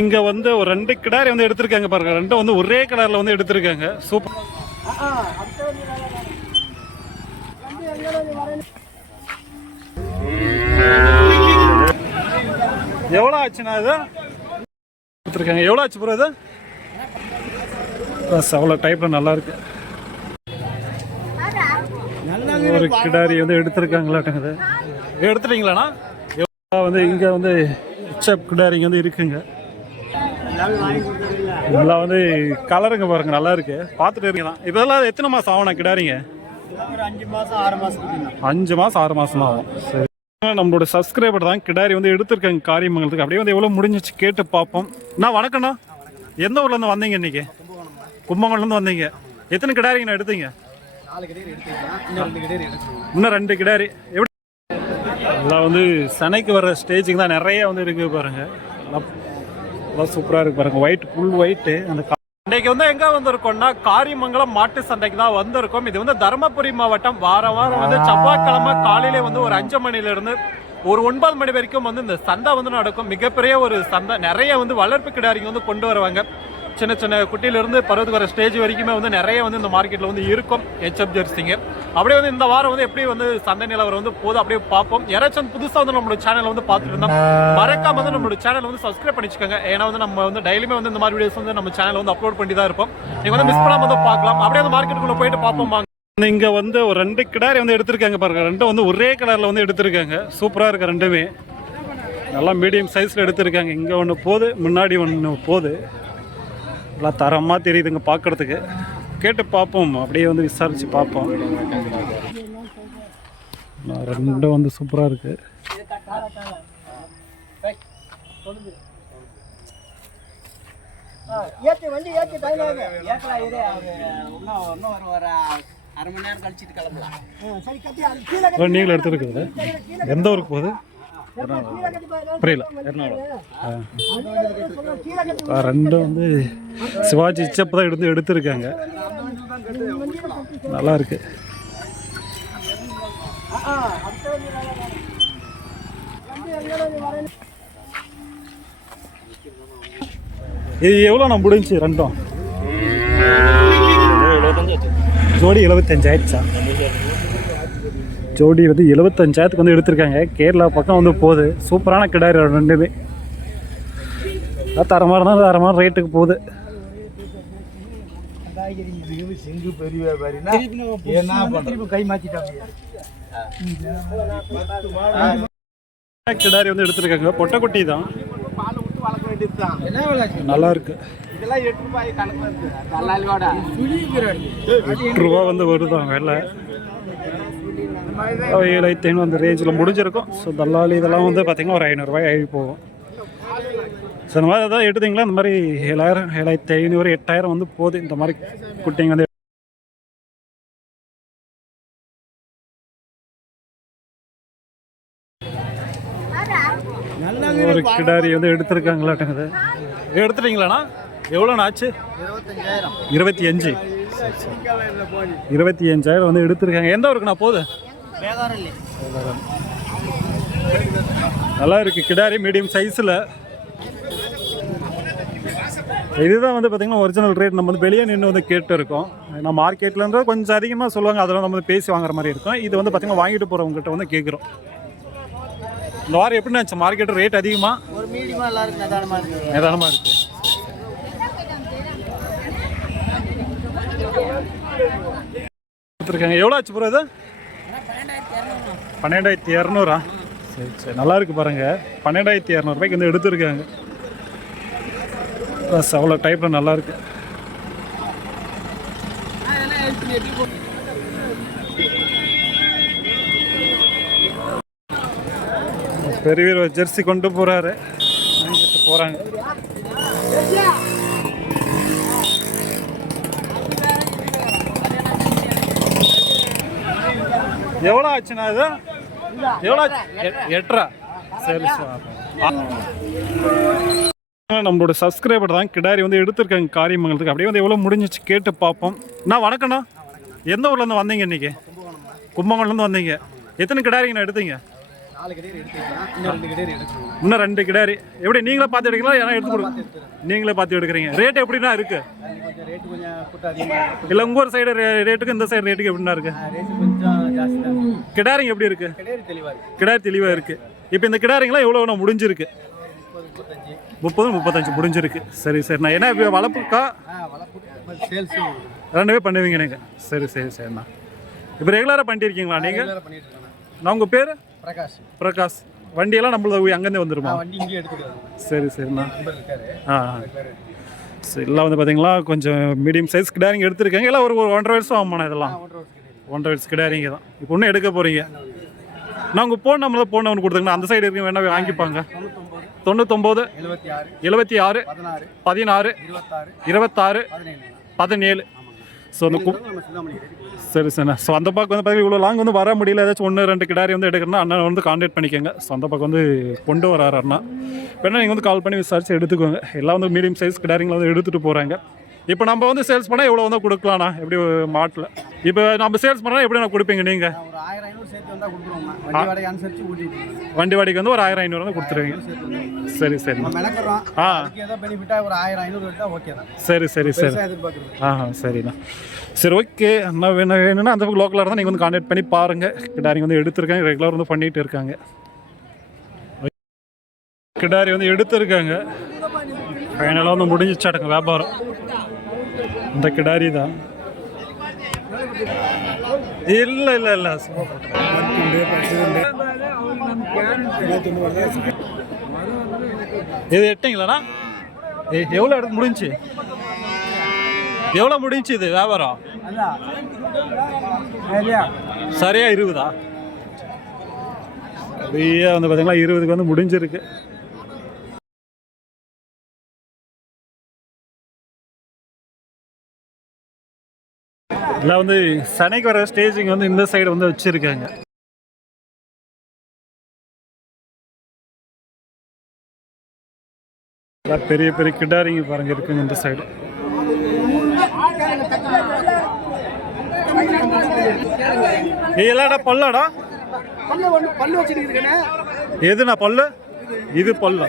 இங்க வந்து ஒரு 2 கிடாரி வந்து எடுத்திருக்காங்க பாருங்க. ரெண்டும் வந்து ஒரே கலர்ல வந்து எடுத்திருக்காங்க. சூப்பர். எவ்வளோ ஆச்சுண்ணா இது எடுத்திருக்காங்க? எவ்வளோ ஆச்சு ப்ரோ இது? அவ்வளோ டைப்ல நல்லா இருக்கு. ஒரு கிடாரி வந்து எடுத்திருக்காங்களாட்டுங்குது. எடுத்துட்டீங்களாண்ணா? வந்து இங்க வந்து கிடாரிங்க வந்து இருக்குங்க. நல்லா வந்து கலருங்க பாருங்க, நல்லா இருக்கு. பார்த்துட்டு இருக்கீங்களா? இப்போதெல்லாம் எத்தனை மாதம் ஆகணும் கிடாரிங்க? ஒரு 5 மாதம் 6 மாதம் 5 மாதம் 6 மாதம் ஆகும். சரி, நம்மளோட சப்ஸ்கிரைபர் தான் கிடாரி வந்து எடுத்திருக்காங்க காரியமங்கலத்துக்கு. அப்படியே வந்து எவ்வளோ முடிஞ்சிச்சு கேட்டு பார்ப்போம். அண்ணா வணக்கண்ணா, எந்த ஊர்லேருந்து வந்தீங்க இன்னைக்கு? கும்பகோணம்லேருந்து வந்தீங்க. எத்தனை கிடாரிங்கண்ணா எடுத்தீங்க? 4 கிடாரி எடுத்துக்கலாம். இன்னும் 2 கிடாரி. எப்படி எல்லாம் வந்து சனைக்கு வர ஸ்டேஜுக்கு தான் நிறைய வந்து இருக்கு பாருங்க. நல்லா சூப்பராக இருக்கு பாருங்க. White, full white. அந்த இன்றைக்கு வந்து எங்கே வந்திருக்கோம்னா காரியமங்கலம் மாட்டு சந்தைக்கு தான் வந்திருக்கோம். இது வந்து தருமபுரி மாவட்டம். வாரம் வந்து செவ்வாய்க்கிழமை காலையிலே வந்து ஒரு 5 மணிலேருந்து ஒரு 9 மணி வரைக்கும் வந்து இந்த சந்தை வந்து நடக்கும். மிகப்பெரிய ஒரு சந்தை. நிறைய வந்து வளர்ப்பு கிடாரிங்க வந்து கொண்டு வருவாங்க. சின்ன சின்ன குட்டியிலிருந்து பருவத்துக்கு வர ஸ்டேஜ் வரைக்குமே வந்து நிறைய வந்து இந்த மார்க்கெட்டில் வந்து இருக்கும் ஹெச்எப் ஜெர்சிங்க. அப்படியே வந்து இந்த வாரம் வந்து எப்படி வந்து சந்தை நிலவரம் வந்து போதும் அப்படியே பார்ப்போம். யாராச்சும் புதுசாக வந்து நம்மளோட சேனல் வந்து பார்த்துட்டு இருந்தோம், மறக்காம வந்து நம்மளோட சேனல் வந்து சப்ஸ்கிரைப் பண்ணிச்சுக்கோங்க. ஏன்னா வந்து நம்ம வந்து டெய்லியுமே வந்து இந்த மாதிரி வீடியோஸ் வந்து நம்ம சேனல் வந்து அப்லோட் பண்ணி தான் இருப்போம். நீங்கள் வந்து மிஸ் பண்ணாமல் வந்து பார்க்கலாம். அப்படியே அந்த மார்க்கெட்டுக்குள்ளே போயிட்டு பார்ப்போம். இங்கே வந்து ஒரு 2 கிடாரி வந்து எடுத்திருக்காங்க பாருங்க. ரெண்டும் வந்து ஒரே கலரில் வந்து எடுத்திருக்காங்க. சூப்பராக இருக்கு. ரெண்டுமே நல்லா மீடியம் சைஸில் எடுத்திருக்காங்க. இங்கே ஒன்று போகுது, முன்னாடி ஒன்று போகுது. நல்லா தரமாக தெரியுதுங்க பார்க்குறதுக்கு. கேட்டு பார்ப்போம், அப்படியே வந்து விசாரித்து பார்ப்போம். ரெண்டும் வந்து சூப்பராக இருக்குது. நீங்களும் எடுத்துருக்குது. எந்த ஊருக்கு போகுது? புரியல. ரெண்டும் வந்து சிவாஜி இச்சப்ப தான் எடுத்திருக்காங்க. நல்லா இருக்கு. இது எவ்வளோ நான் முடிஞ்சு? ரெண்டும் ஜோடி 75 ஆயிடுச்சா? ஜோடி வந்து 75,000 வந்து எடுத்திருக்காங்க. கேரளா பக்கம் வந்து போகுது. சூப்பரான கிடாரி ரெண்டுமே. தரமாக இருந்தாலும் தரமான ரேட்டுக்கு போகுது. கிடாரி வந்து எடுத்திருக்காங்க. பொட்டைக்குட்டி தான், நல்லா இருக்கு. 8 ரூபா வந்து வருதான் விலை. 7,500 அந்த ரேஞ்சில் முடிஞ்சிருக்கும். ஸோ தல்லாலி இதெல்லாம் வந்து பார்த்திங்கன்னா ஒரு 500 ரூபாய் ஆகி போகும். ஸோ இந்த மாதிரி எதாவது எடுத்திங்களா? இந்த மாதிரி 7,000, 7,500, 8,000 வந்து போகுது இந்த மாதிரி குட்டிங்க வந்து. ஒரு கிடாரி வந்து எடுத்திருக்காங்களாட்டுங்குது. எடுத்துட்டீங்களாண்ணா? எவ்வளோண்ணா ஆச்சு? 25. 25,000 வந்து எடுத்திருக்காங்க. எந்த ஊருக்குண்ணா போகுது? நல்லா இருக்கு கிடாரி, மீடியம் சைஸில். இதுதான் வந்து பார்த்திங்கன்னா ஒரிஜினல் ரேட். நம்ம வந்து வெளியே நின்று வந்து கேட்டு இருக்கோம். ஏன்னா மார்க்கெட்லேருந்து கொஞ்சம் அதிகமாக சொல்லுவாங்க, அதெல்லாம் நம்ம வந்து பேசி வாங்குற மாதிரி இருக்கும். இது வந்து பார்த்திங்கன்னா வாங்கிட்டு போகிறவங்ககிட்ட வந்து கேட்குறோம். இந்த வாரம் எப்படி இருந்துச்சு மார்க்கெட்டு? ரேட் அதிகமாக ஒரு மீடியமாக எல்லாருக்கும் நிதானமாக இருக்குது. நிதானமாக இருக்குது. எடுத்துருக்காங்க. எவ்வளோ ஆச்சு ப்ரோ இது? 12,200. சரி சரி, நல்லா இருக்கு பாருங்க. 12,200 ரூபாய்க்கு வந்து எடுத்துருக்காங்க. அவ்வளோ டைப்பில் நல்லா இருக்கு. பெரிய ஜெர்சி கொண்டு போறாரு, வாங்கிட்டு போறாங்க. எவ்வளோ ஆச்சுண்ணா இது? எவ்வளோ? 8.5. சரி சார். நம்மளோட சப்ஸ்கிரைபர் தான் கிடாரி வந்து எடுத்திருக்காங்க காரியமங்கலத்துக்கு. அப்படியே வந்து எவ்வளோ முடிஞ்சிச்சு கேட்டு பார்ப்போம். அண்ணா வணக்கண்ணா, எந்த ஊர்லேருந்து வந்தீங்க இன்னைக்கு? கும்பகோணம்லேருந்து வந்தீங்க. எத்தனை கிடாரிங்கண்ணா எடுத்தீங்க? 4 கிடையாது எடுத்துக்கலாம். இன்னும் 2 கிடையாது எடுக்கணும். இன்னும் 2 கிடாரி எப்படி நீங்களே பார்த்து எடுக்கலாம் ஏன்னா எடுத்து கொடுங்க நீங்களே பார்த்து எடுக்கிறீங்க ரேட் எப்படின்னா இருக்கு கொஞ்சம் ரேட் கொஞ்சம் கூட்டம் அதிகமாக இருக்கும். இல்லை உங்கள் ஒரு சைடு ரேட்டுக்கு இந்த சைடு ரேட்டுக்கு எப்படின்னா இருக்கு ரேட் கொஞ்சம் ஜாஸ்தி தான். கிடாரிங்க எப்படி இருக்கு கிடையாது தெளிவாக இருக்குது. கிடாரி தெளிவாக இருக்கு இப்போ இந்த கிடாரிங்களாம் எவ்வளோ முடிஞ்சிருக்கு 30, 35 முடிஞ்சிருக்கு சரி சரி நான் என்ன வளர்ப்புக்கா வளர்ப்பு சேல்ஸும் ரெண்டுமே பண்ணுவீங்க நீங்கள் சரி சரி சரிண்ணா இப்போ ரெகுலராக பண்ணிட்டு இருக்கீங்களா நீங்கள் பண்ணிட்டு இருக்காங்க. நான் உங்கள் பேர் பிரகாஷ். பிரகாஷ் வண்டியெல்லாம் நம்மளது அங்கேருந்தே வந்துருமா வண்டி இங்கேயே எடுத்துக்கிறாங்க. சரி சரிண்ணா நம்பர் இருக்காரு. சரி எல்லாம் வந்து பார்த்தீங்களா கொஞ்சம் மீடியம் சைஸ் கிடாரிங்க எடுத்துருக்காங்க எல்லாம் ஒரு 1.5 வருஷம் ஆகுமாண்ணா இதெல்லாம் 1.5 வருஷம் கிடாரிங்க தான் இப்போ ஒன்றும் எடுக்க போகிறீங்க நான் உங்கள் ஃபோன் நம்பர் ஃபோன் நம்பர் கொடுத்துருங்கண்ணா அந்த சைடு இருக்க வேணா வாங்கிப்பாங்க 99 76 16 26 17 ஸோ அந்த சரி சரிண்ணா ஸோ அந்த பக்கம் வந்து பார்த்தீங்கன்னா இவ்வளோ லாங் வந்து வர முடியல ஏதாச்சும் 1-2 கிடாரி வந்து எடுக்கணும்னா அண்ணன் வந்து கான்டாக்ட் பண்ணிக்கோங்க ஸோ அந்த பக்கம் வந்து கொண்டு வராரு அண்ணா வேணா நீங்கள் வந்து கால் பண்ணி விசாரிச்சு எடுத்துக்கோங்க எல்லாம் வந்து மீடியம் சைஸ் கிடாரிங்களை வந்து எடுத்துகிட்டு போகிறாங்க இப்போ நம்ம வந்து சேல்ஸ் பண்ணால் எவ்வளோ வந்து கொடுக்கலாண்ணா எப்படி மாட்டில் இப்போ நம்ம சேல்ஸ் பண்ணால் எப்படி நான் கொடுப்பீங்க நீங்கள் ஒரு 1000-500 சேர்த்து வந்தால் கொடுத்துருவோம். வண்டி வாடகை அனுசரித்து கூட்டிட்டு வண்டி வாடகைக்கு வந்து ஒரு 1000-500 வந்து கொடுத்துருவீங்க சரி சரி மெனக்கிறோம். ஆ ஏதோ பெனிஃபிட்டாக ஒரு 1000-500 எடுத்தால் ஓகே தான். சரி சரி சரி எதிர்பார்க்குறது. சரிண்ணா சரி ஓகே அண்ணா வேணும்னா அந்த பக்கம் லோக்கலாக இருந்தால் நீங்கள் வந்து கான்டாக்ட் பண்ணி பாருங்கள் கிடாரி வந்து எடுத்திருக்காங்க ரெகுலர் வந்து பண்ணிகிட்டு இருக்காங்க கிடாரி வந்து எடுத்திருக்காங்க ஃபைனலாக வந்து முடிஞ்சிச்சாட்டுங்க வியாபாரம் இந்த கிடாரி தான் இல்லை இல்லை இல்லை இது எட்டிங்களாண்ணா எவ்வளோ எடுத்து முடிஞ்சு எவ்வளோ முடிஞ்சு இது வியாபாரம் சரியா 20 அப்படியே வந்து பார்த்தீங்களா 20க்கு வந்து முடிஞ்சிருக்கு எல்லாம் வந்து சனைக்கு வர ஸ்டேஜிங் வந்து இந்த சைடு வந்து வச்சிருக்காங்க பெரிய பெரிய கிடாரிங்க பாருங்க இருக்குங்க இந்த சைடு இல்லடா பல்லாடா பல்லு வச்சிருக்கீங்க. எதுண்ணா பல்லு இது பல்லு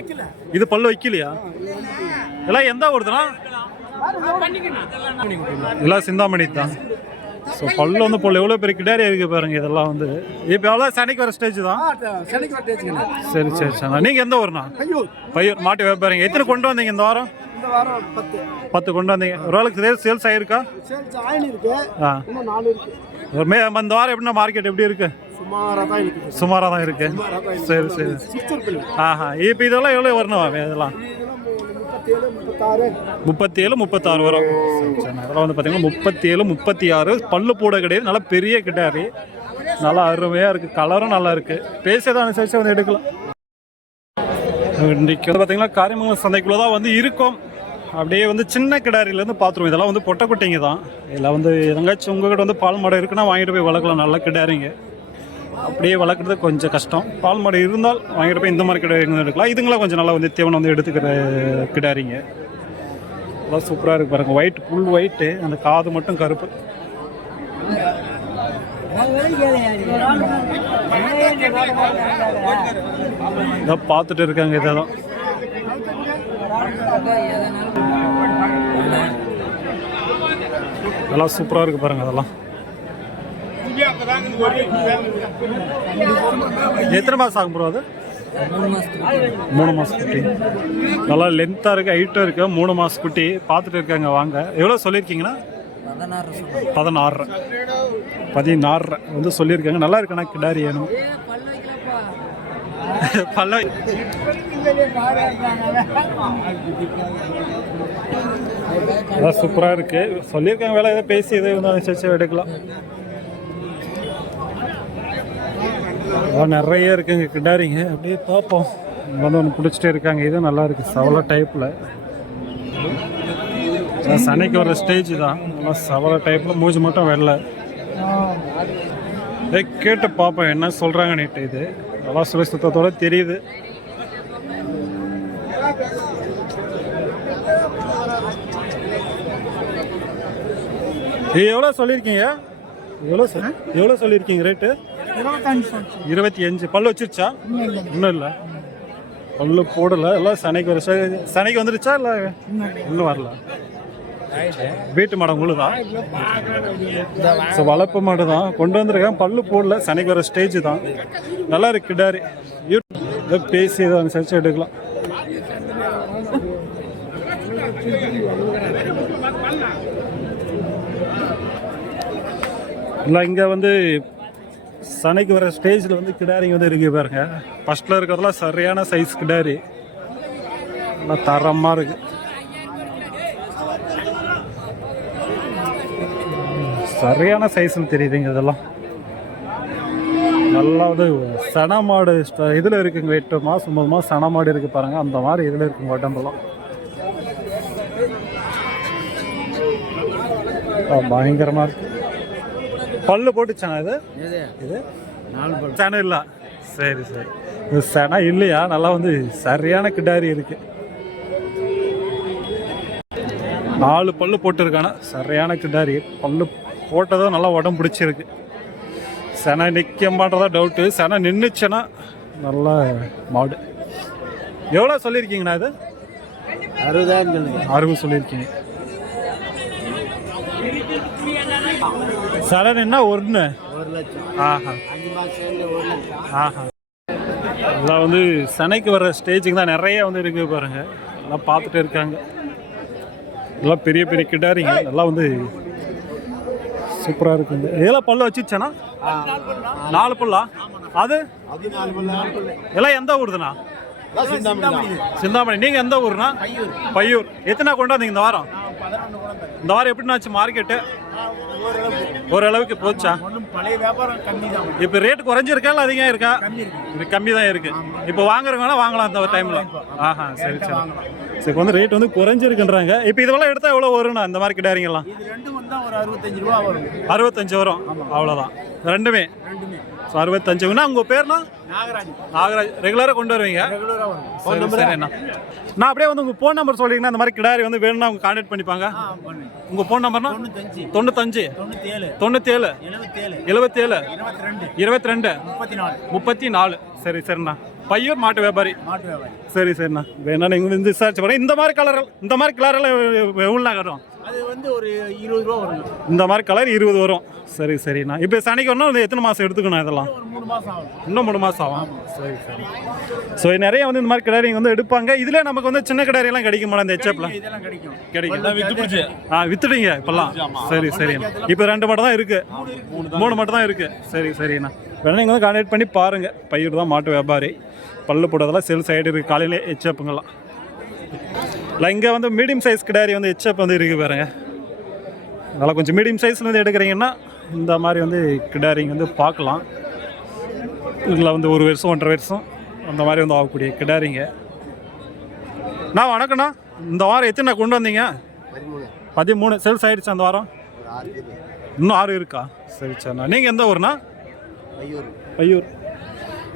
இது பல்லு வைக்கலையா எல்லாம் எந்த ஊருதுண்ணா எல்லாம் சிந்தாமணி தான் ஸோ பல்லு வந்து பல்லு எவ்வளோ பெரிய கிடாரி இருக்கு பாருங்க இதெல்லாம் வந்து இப்போ எவ்வளோ சனிக்கு வர ஸ்டேஜ் தான் சரி சரி சரி நீங்கள் எந்த ஊர்ண்ணா பையூர் மாட்டு வியாபாரிங்க எத்தனை கொண்டு வந்தீங்க இந்த வாரம் 10 கொண்டு வந்தீங்க ஒரு ஆளுக்கு சேல்ஸ் ஆகிருக்கா இந்த வாரம் எப்படின்னா மார்க்கெட் எப்படி இருக்கு சுமாராக தான் இருக்கு சரி சரி இப்போ இதெல்லாம் எவ்வளோ வரணும் இதெல்லாம் 37 36 வரும் அதெல்லாம் வந்து பார்த்தீங்கன்னா 37 36 பல்லு போட கிடையாது நல்லா பெரிய கிடாரி நல்லா அருமையாக இருக்குது கலரும் நல்லா இருக்குது பேசியதை அனுசரித்து வந்து எடுக்கலாம் இன்றைக்கி வந்து பார்த்தீங்கன்னா காரியமங்கலம் சந்தைக்குள்ளே தான் வந்து இருக்கும் அப்படியே வந்து சின்ன கிடாரிலேருந்து பார்த்துருவோம் இதெல்லாம் வந்து பொட்டைக்குட்டிங்க தான் இதெல்லாம் வந்து எதங்காச்சும் உங்கள்கிட்ட வந்து பால் மாடு இருக்குன்னா வாங்கிட்டு போய் வளர்க்கலாம் நல்லா கிடாரிங்க அப்படியே வளர்க்குறது கொஞ்சம் கஷ்டம் பால் மாடு இருந்தால் வாங்கிட்டு போய் இந்த மாதிரி கிடாரிங்க எடுக்கலாம் இதுங்களாம் கொஞ்சம் நல்லா வந்து தீவனம் வந்து எடுத்துக்கிற கிடாரிங்க அதெல்லாம் சூப்பராக இருக்கு பாருங்கள் ஒயிட் ஃபுல் ஒயிட்டு அந்த காது மட்டும் கருப்பு இதான் பார்த்துட்டு இருக்காங்க இதெல்லாம் அதெல்லாம் சூப்பராக இருக்கு பாருங்க அதெல்லாம் எத்தனை மாதம் ஆகும் ப்ரோ அது 3 மாதம் குட்டி நல்லா லென்த்தாக இருக்குது ஹைட்டாக இருக்குது 3 மாதம் குட்டி பார்த்துட்டு இருக்காங்க வாங்க எவ்வளோ சொல்லியிருக்கீங்கன்னா 16 வந்து சொல்லியிருக்காங்க நல்லா இருக்குண்ணா கிடாரி வேணும் பல்ல அதான் சூப்பராக இருக்குது சொல்லியிருக்காங்க வேலை எதாவது பேசி எதாவது வந்து அனுசரிச்சு எடுக்கலாம் அதான் நிறைய இருக்குங்க கிடாரிங்க அப்படியே பார்ப்போம் வந்து ஒன்று பிடிச்சிட்டே இருக்காங்க இதுவும் நல்லா இருக்குது சவலை டைப்பில் சனைக்கு வர ஸ்டேஜ் தான் நல்லா சவலை டைப்பில் மூஞ்சி மட்டும் வெள்ளை கேட்டு பார்ப்போம் என்ன சொல்கிறாங்க நீட்டு இது நல்லா சுழி சுத்தத்தோட தெரியுது எவ்வளோ சொல்லியிருக்கீங்க எவ்வளோ சொல்லியிருக்கீங்க ரேட்டு 25 பல்லு வச்சிருச்சா? இன்னும் இல்லை, பல்லு போடலை. எல்லாம் சனைக்கு வர சனைக்கு வந்துருச்சா இல்லை இன்னும் வரல? வீட்டு மாடம் உங்களுதான்? ஸோ வளர்ப்பு மாடு தான் கொண்டு வந்திருக்கேன். பல்லு போடல, சனைக்கு வர ஸ்டேஜ் தான். நல்லா இருக்கு கிடாரி. பேசி இதை அனுசரித்து எடுக்கலாம். இல்லை இங்கே வந்து சனைக்கு வர ஸ்டேஜில் வந்து கிடாரிங்க வந்து இருக்கு பாருங்க. ஃபர்ஸ்ட்ல இருக்கிறதுலாம் சரியான சைஸ் கிடாரி, நல்லா தரமாக இருக்கு. சரியான சைஸ்ன்னு தெரியுதுங்க. இதெல்லாம் நல்லா வந்து சன மாடு இதில் இருக்குங்க. 8 மாதம் 9 மாதம் சன மாடு இருக்கு பாருங்க, அந்த மாதிரி இதில் இருக்குங்க உடம்பெல்லாம். பயங்கரமாக இருக்கு. பல்லு போட்டுச்சானா இது? இது 4 பல்லு. சனை இல்லை? சரி சரி, இது சனை இல்லையா? நல்லா வந்து சரியான கிடாரி இருக்கு. 4 பல்லு போட்டுருக்கானா, சரியான கிடாரி. பல்லு போட்டதும் நல்லா உடம்பு பிடிச்சிருக்கு. சனை நிற்க மாட்டதா டவுட்டு. சனை நின்றுச்சுன்னா நல்லா மாடு. எவ்வளோ சொல்லியிருக்கீங்கண்ணா இது? 60,000. 60 சொல்லியிருக்கீங்க. சனை நின்னா 1 லட்சம். ஆஹா 5 மாதம் சேர்ந்து 1 லட்சம். ஆஹா. எல்லாம் வந்து சனைக்கு வர ஸ்டேஜுக்கு தான் நிறைய வந்து இருக்கு பாருங்க. எல்லாம் பார்த்துட்டு இருக்காங்க. எல்லாம் பெரிய பெரிய கிடாரிங்க. எல்லாம் வந்து சூப்பராக இருக்குங்க. இதெல்லாம் பல்லு வச்சுச்சேண்ணா? 4 பல்லா? அது எல்லாம் எந்த ஊருதுண்ணா? சிந்தாமணி. நீங்கள் எந்த ஊருண்ணா? பையூர். எத்தனை கொண்டாந்தீங்க இந்த வாரம்? இந்த வாரம் எப்படின்னாச்சு மார்க்கெட்டு? ஓரளவுக்கு போச்சா? பழைய வியாபாரம் கம்மி தான். இப்போ ரேட் குறைஞ்சிருக்கா இல்லை அதிகம் இருக்கா? இது கம்மி தான் இருக்கு. இப்போ வாங்குறவங்களாம் வாங்கலாம் இந்த டைம்ல. ஆஹா சரி சரி. சரி, இப்போ வந்து ரேட் வந்து குறைஞ்சிருக்குன்றாங்க. இப்போ இதெல்லாம் எடுத்தால் எவ்வளோ வரும்ண்ணா இந்த மாதிரி கிடாரிங்கெல்லாம்? இது ரெண்டும் வந்தா ஒரு 65 ரூபா வரும். 65 வரும், அவ்வளோதான். ரெண்டுமே. ஸோ 65ங்கண்ணா. உங்கள் பேர்னா? நாகராஜ். நாகராஜ். ரெகுலராக கொண்டு வருவீங்க? ரெகுலரா வரும். சரி சரிண்ணா. நான் அப்படியே வந்து உங்கள் ஃபோன் நம்பர் சொல்லிங்கன்னா இந்த மாதிரி கிடாரி வந்து வேணும்னா அவங்க கான்டாக்ட் பண்ணிப்பாங்க. உங்கள் ஃபோன் நம்பர்னா? 95 97 77 22 34. சரி சரிண்ணா. பையூர் மாட்டு வியாபாரி. சரி சரிண்ணா. வேணா நீங்கள் வந்து விசாரிச்சு பாருங்க. இந்த மாதிரி கலர் எல்லாம் எவ்வளோண்ணா வரும்? அது வந்து ஒரு 20 ரூபா வரும். இந்த மாதிரி கலர் 20 வரும். சரி சரிண்ணா. இப்போ சனிக்கு வரணும் எத்தனை மாதம் எடுத்துக்கணும் இதெல்லாம்? ஒரு 3 மாதம் ஆகும். இன்னும் 3 மாதம் ஆகும். சரி சரி. ஸோ நிறைய வந்து இந்த மாதிரி கிடாரிங்க வந்து எடுப்பாங்க. இதுல நமக்கு வந்து சின்ன கிடாரியெல்லாம் கிடைக்குமா இந்த ஹெச்எப்லாம்? இதெல்லாம் கிடைக்கும். வித்துட்டீங்க இப்பெல்லாம்? சரி சரிண்ணா. இப்போ 2 மட்டும் தான் இருக்கு, 3 மட்டும் தான் இருக்கு. சரி சரிண்ணா. வேணா நீங்கள் வந்து கான்டாக்ட் பண்ணி பாருங்க. பையூர் தான் மாட்டு வியாபாரி. பல்லு போட்டதெல்லாம் செல் சைடு இருக்குது. காலையிலே ஹெச்எப்புங்கெல்லாம் இல்லை. இங்கே வந்து மீடியம் சைஸ் கிடாரி வந்து ஹெச்எப் வந்து இருக்குது பாருங்க. அதனால் கொஞ்சம் மீடியம் சைஸில் வந்து எடுக்கிறீங்கன்னா இந்த மாதிரி வந்து கிடாரிங்க வந்து பார்க்கலாம். இதில் வந்து 1 வருஷம் 1.5 வருஷம் அந்த மாதிரி வந்து ஆகக்கூடிய கிடாரிங்க. வணக்கண்ணா. இந்த வாரம் எத்தனை கொண்டு வந்தீங்க? 13 சேல்ஸ் ஆகிடுச்சு அந்த வாரம்? இன்னும் 6 இருக்கா? சரி சரிண்ணா. நீங்கள் எந்த ஊர்ண்ணா? பையூர்.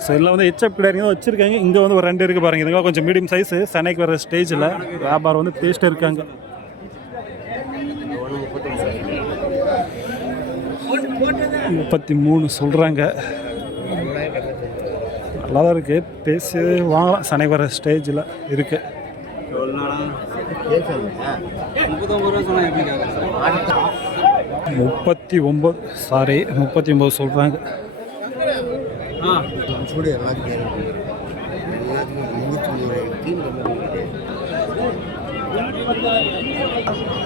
ஸோ எல்லாம் வந்து ஹெச்எப் கிடாரிங்க தான் வச்சுருக்காங்க. இங்கே வந்து ஒரு 2 இருக்குது பாருங்க. இதுங்களாம் கொஞ்சம் மீடியம் சைஸு. சனைக்கு வர ஸ்டேஜில் வியாபாரம் வந்து பேசிட்டு இருக்காங்க. 33 சொல்கிறாங்க. நல்லா தான் இருக்குது. பேசி வாங்கலாம். சனைக்கு வர ஸ்டேஜில் இருக்குது. 39 சாரி 39 சொல்கிறாங்க.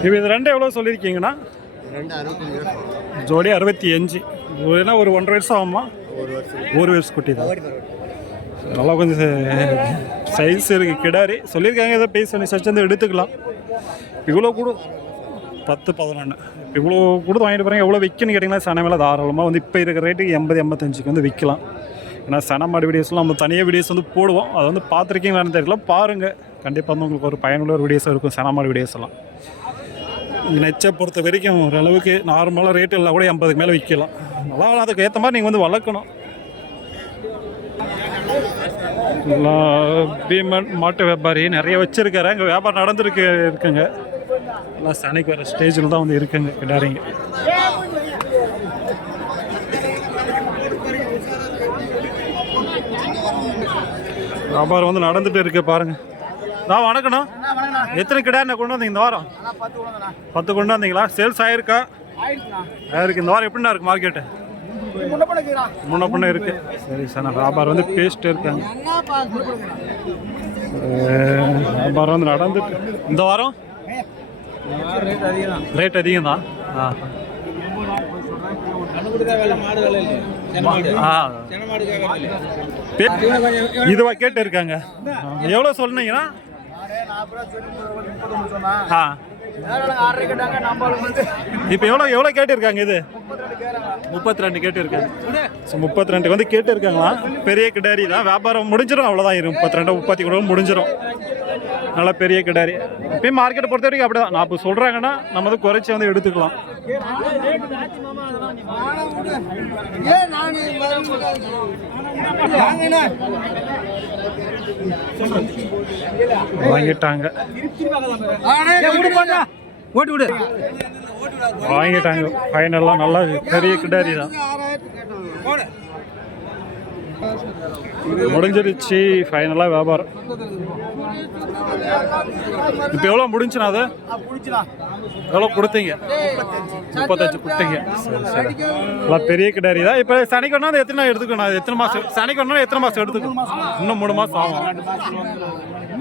இப்போ இது 2 எவ்வளோ சொல்லியிருக்கீங்கண்ணா? ஜோடி 65. ஏன்னா ஒரு 1.5 வருஷம் ஆகுமா? 1 வருஷம் குட்டி தான். நல்லா கொஞ்சம் சைஸ் இருக்குது கிடாரி. சொல்லியிருக்காங்க ஏதோ பேசி பண்ணி சர்ச் வந்து எடுத்துக்கலாம். இவ்வளோ கூட 10 11 இவ்வளோ கொடுத்து வாங்கிட்டு போகிறீங்க. எவ்வளோ விற்கணும்னு கேட்டிங்கன்னா சனை மேலே தாராளமாக வந்து இப்போ இருக்கிற ரேட்டுக்கு 80 85க்கு வந்து விற்கலாம். ஏன்னா சன மாடு வீடியோஸ்லாம் நம்ம தனியாக வீடியோஸ் வந்து போடுவோம். அதை வந்து பார்த்துருக்கீங்களான்னு தெரியல, பாருங்கள். கண்டிப்பாக வந்து உங்களுக்கு ஒரு பயனுள்ள ஒரு வீடியோஸாக இருக்கும் சன மாடு வீடியோஸ் எல்லாம். நெச்சை பொறுத்த வரைக்கும் ஓரளவுக்கு நார்மலாக ரேட்டு எல்லாம் கூட 80க்கு மேலே விற்கலாம். நல்லா அதுக்கு ஏற்ற மாதிரி நீங்கள் வந்து வளர்க்கணும். பீமன் மாட்டு வியாபாரி நிறைய வச்சுருக்காரு. அங்கே வியாபாரம் இருக்குங்க. எல்லாம் சனைக்கு வர ஸ்டேஜில் தான் வந்து இருக்குங்க கிடாரிங்க. வியாபாரம் வந்து நடந்துட்டு இருக்கு பாருங்க. நான் வணக்கண்ணா. வணக்கண்ணா. எத்தனை கிடாய் கொண்டு வந்தீங்க இந்த வாரம்? அண்ணா 10 கொண்டண்ணா. 10 கொண்டு வந்தீங்களா? சேல்ஸ் ஆயிருக்கா? ஆயிடுச்சுண்ணா. ஆயிருக்கு. இந்த வாரம் எப்படிண்ணா இருக்கு மார்க்கெட்டு? முன்ன பண்ணுங்கண்ணா. முன்ன பண்ண இருக்கு. சரி சார், நான் வியாபாரம் வந்து பேசிட்டு இருக்காங்க. வியாபாரம் வந்து நடந்துட்டு. இந்த வாரம் ரேட் அதிகம் தான். இதுவா கேட்டு இருக்காங்க. எவ்வளோ சொன்னீங்கன்னா? இப்போ எவ்வளோ கேட்டு இருக்காங்க? இது 32 கேட்டு இருக்காங்க. 32 வந்து கேட்டு இருக்காங்களா? பெரிய கிடாரி தான். வியாபாரம் முடிஞ்சிடும், அவ்வளோதான். 32 30 முடிஞ்சிடும். நல்லா பெரிய கிடாரி. இப்பயும் மார்க்கெட்டை பொறுத்த வரைக்கும் அப்படிதான். நான் இப்போ சொல்கிறாங்கன்னா நம்ம வந்து குறைச்சி வந்து எடுத்துக்கலாம். வாங்கிட்டாங்க வாங்கிட்டாங்க ஃபைனலாக. நல்லா பெரிய கிடாரி தான். முடிஞ்சிருச்சு ஃபைனலாக வியாபாரம். இப்போ எவ்வளோ முடிஞ்சுண்ணா? அது எவ்வளோ கொடுத்தீங்க? 35 கொடுத்தீங்க. சரி சரி, எல்லாம் பெரிய கிடாரி தான். இப்போ சனிக்கு ஒன்றா எத்தனை நாள் எடுத்துக்கணும்? அது எத்தனை மாதம்? சனிக்கு ஒன்றா எத்தனை மாதம் எடுத்துக்கணும்? இன்னும் 3 மாதம் ஆகும்.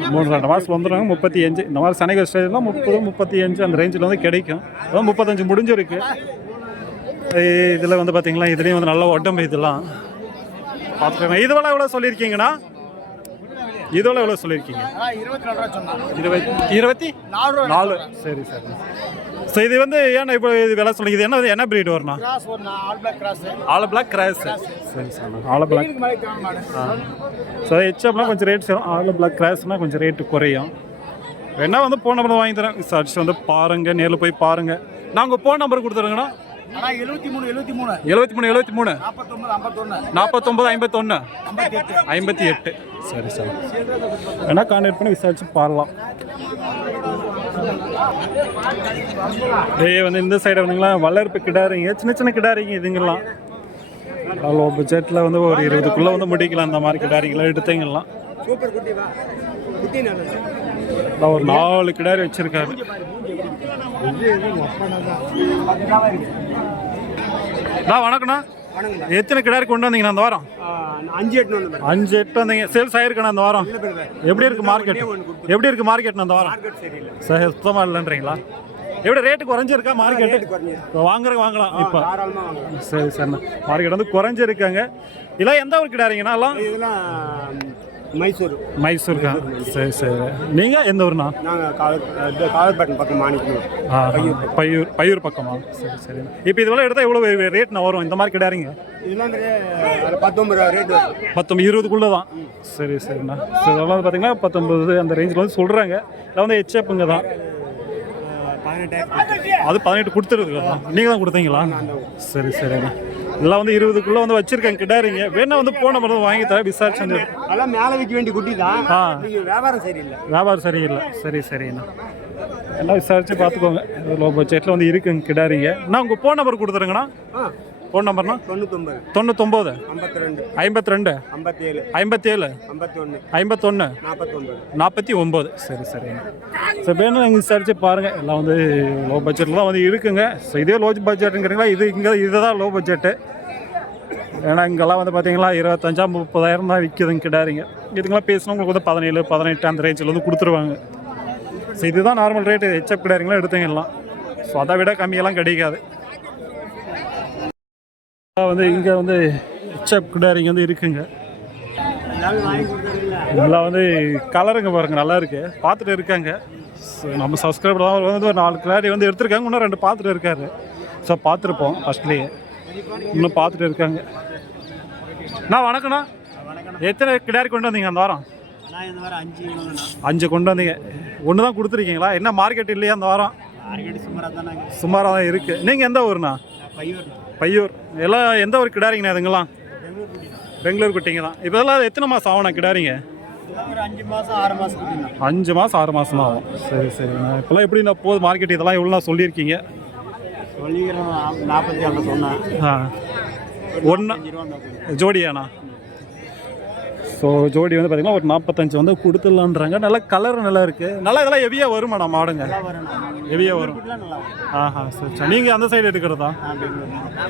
2 மாதம் வந்துடுவாங்க. 35 இந்த மாதிரி சனிக்கு ஸ்டேஜ்லாம் 30 35 அந்த ரேஞ்சில் வந்து கிடைக்கும். அதான் 35 முடிஞ்சிருக்கு. இதில் வந்து பார்த்தீங்களா, இதுலேயும் வந்து நல்ல உடம்பு இதெல்லாம் பார்த்துக்கோங்க. இதுவெல்லாம் எவ்வளோ சொல்லியிருக்கீங்கண்ணா? இதுவெல்லாம் எவ்வளோ சொல்லியிருக்கீங்க? 24. சரி சரி. ஸோ இது வந்து ஏன்னா இப்போ இது விலை சொல்லுங்க. இது என்ன பிரீடு வரும்ண்ணா? All black cross. சரி சார், ஆல் பிளாக். ஸோ ஹெச்எப்லாம் கொஞ்சம் ரேட் சேரும். ஆல் பிளாக் கிராஸ்னால் கொஞ்சம் ரேட்டு குறையும். வேணா வந்து ஃபோன் நம்பர் வாங்கி தரேன். விசாரிச்சு வந்து பாருங்கள், நேரில் போய் பாருங்கள். நான் உங்கள் ஃபோன் நம்பர் கொடுத்துருங்கண்ணா. 73 49 58. சரி சார், வேணா கான்டாக்ட் பண்ணி விசாரிச்சு பாரலாம். வந்து இந்த சைடு வந்தீங்களா, வளர்ப்பு கிடாரிங்க, சின்ன சின்ன கிடாரிங்க இதுங்கெல்லாம். அவ்வளோ பட்ஜெட்டில் வந்து ஒரு 20க்குள்ளே வந்து முடிக்கலாம். அந்த மாதிரி கிடாரிங்களாம் எடுத்தீங்கலாம். ஒரு 4 கிடாரி வச்சிருக்காரு. வணக்கண்ணா. எத்தனை கிடாரி கொண்டு வந்தீங்கண்ணா அந்த வாரம்? 5 8 வந்தீங்க. சேல்ஸ் ஆயிருக்கண்ணா அந்த வாரம்? எப்படி இருக்கு மார்க்கெட்? எப்படி இருக்கு மார்க்கெட் அந்த வாரம்? சரி, சுத்தமாக இல்லைன்றீங்களா? எப்படி ரேட்டு குறைஞ்சிருக்கா மார்க்கெட்டு? இப்போ வாங்கலாம் இப்போ. சரி சரிண்ணா, மார்க்கெட் வந்து குறைஞ்சிருக்காங்க. இதெல்லாம் எந்த ஊர் கிடாரிங்கண்ணா? எல்லாம் மைசூருக்கா? சரி சரி. நீங்கள் எந்த ஊர்ண்ணா? பையூர் பக்கமா? சரி சரி. இப்போ இதெல்லாம் எடுத்தால் எவ்வளோ ரேட்னா வரும் இந்த மாதிரி கிடாரிங்க? 19 20க்குள்ளே தான். சரி சரிண்ணா. சரி, இதெல்லாம் வந்து பார்த்தீங்கன்னா 19 அந்த ரேஞ்சில் வந்து சொல்கிறாங்க. இதில் வந்து ஹெச்எப்புங்க தான். அது 18 கொடுத்துருது. நீங்கள் தான் கொடுத்தீங்களா? சரி சரிண்ணா. எல்லாம் வந்து 20க்குள்ளே வந்து வச்சிருக்காங்க கிடாரிங்க. வேணா வந்து போன மாதிரி வாங்கி தர விசாரிச்சு வந்து. அதெல்லாம் மேலே வைக்க வேண்டிய குட்டி தான். வியாபாரம் சரியில்லை. சரி சரிண்ணா. எல்லாம் விசாரிச்சு பார்த்துக்கோங்க. லோ பட்ஜெட்டில் வந்து இருக்குங்க கிடாரிங்க. நான் உங்கள் ஃபோன் நம்பர் கொடுத்துருங்கண்ணா. ஃபோன் நம்பர்னா 99 52 57 51 49. சரி சரிங்க. ஸோ வேணும் நீங்கள் விசாரிச்சு பாருங்கள். எல்லாம் வந்து லோ பட்ஜெட்டில் தான் வந்து இருக்குங்க. ஸோ இதே லோ பட்ஜெட்டுங்கிறீங்களா? இதுதான் லோ பட்ஜெட்டு. ஏன்னா இங்கெல்லாம் வந்து பார்த்தீங்களா 25,000 30,000 தான் விற்கிதுங்க கிடாரிங்க. இதுக்கெல்லாம் பேசினா உங்களுக்கு வந்து 17 18 அந்த ரேஞ்சில் வந்து கொடுத்துருவாங்க. ஸோ இதுதான் நார்மல் ரேட்டு. ஹெச்எப் கிடாரிங்களாம் எடுத்தீங்கலாம். ஸோ அதை விட கம்மியெல்லாம் கிடைக்காது. வந்து இங்கே வந்து ஹெச்எப் கிடாரிங்க வந்து இருக்குங்க. இதெல்லாம் வந்து கலருங்க பாருங்க, நல்லா இருக்கு. பார்த்துட்டு இருக்காங்க. ஸோ நம்ம சப்ஸ்கிரைபர் தான் வந்து ஒரு 4 கிடாரி வந்து எடுத்திருக்காங்க. இன்னும் 2 பார்த்துட்டு இருக்காரு. ஸோ பார்த்துருப்போம் ஃபஸ்ட்லேயே. இன்னும் பார்த்துட்டு இருக்காங்க. வணக்கண்ணா. எத்தனை கிடாரி கொண்டு வந்தீங்க அந்த வாரம்? 5 கொண்டு வந்தீங்க. ஒன்று தான் கொடுத்துருக்கீங்களா? என்ன மார்க்கெட் இல்லையா அந்த வாரம்? சுமாராக தான் இருக்குது. நீங்கள் எந்த ஊர்ண்ணா? பையூர். எல்லாம் எந்த ஊர் கிடாரிங்கண்ணா இதுங்கெல்லாம்? பெங்களூர் குட்டிங்க தான். இப்போ இதெல்லாம் எத்தனை மாதம் ஆகும்ண்ணா கிடாரிங்க? 5 மாதம் 6 மாதம் தான் ஆகும். சரி சரிண்ணா. இப்போல்லாம் எப்படி நான் போகுது மார்க்கெட்? இதெல்லாம் எவ்வளோண்ணா சொல்லியிருக்கீங்க? 47 சொன்னேன். 1 ஜோடியாண்ணா? ஸோ ஜோடி வந்து பார்த்தீங்கன்னா ஒரு 45 வந்து கொடுத்துடலான்றாங்க. நல்லா கலர் நல்லா இருக்குது. நல்லா இதெல்லாம் ஹெவியாக வருமாண்ணா மாடுங்க? ஹெவியாக வரும். ஆஹா சரி சரி. நீங்கள் அந்த சைடு எடுக்கிறதா?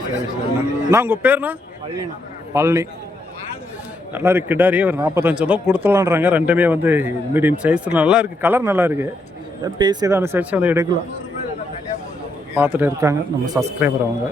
சரி சரிண்ணா. நான் உங்கள் பேர்ண்ணா? பழனி. நல்லா இருக்குது. கிடாரியே ஒரு 45 தான் கொடுத்துடலான்றாங்க. ரெண்டுமே வந்து மீடியம் சைஸில் நல்லா இருக்குது. கலர் நல்லா இருக்குது. பேசி தான் அனுசரித்து வந்து எடுக்கலாம். பார்த்துட்டு இருக்காங்க நம்ம சப்ஸ்கிரைபர் அவங்க.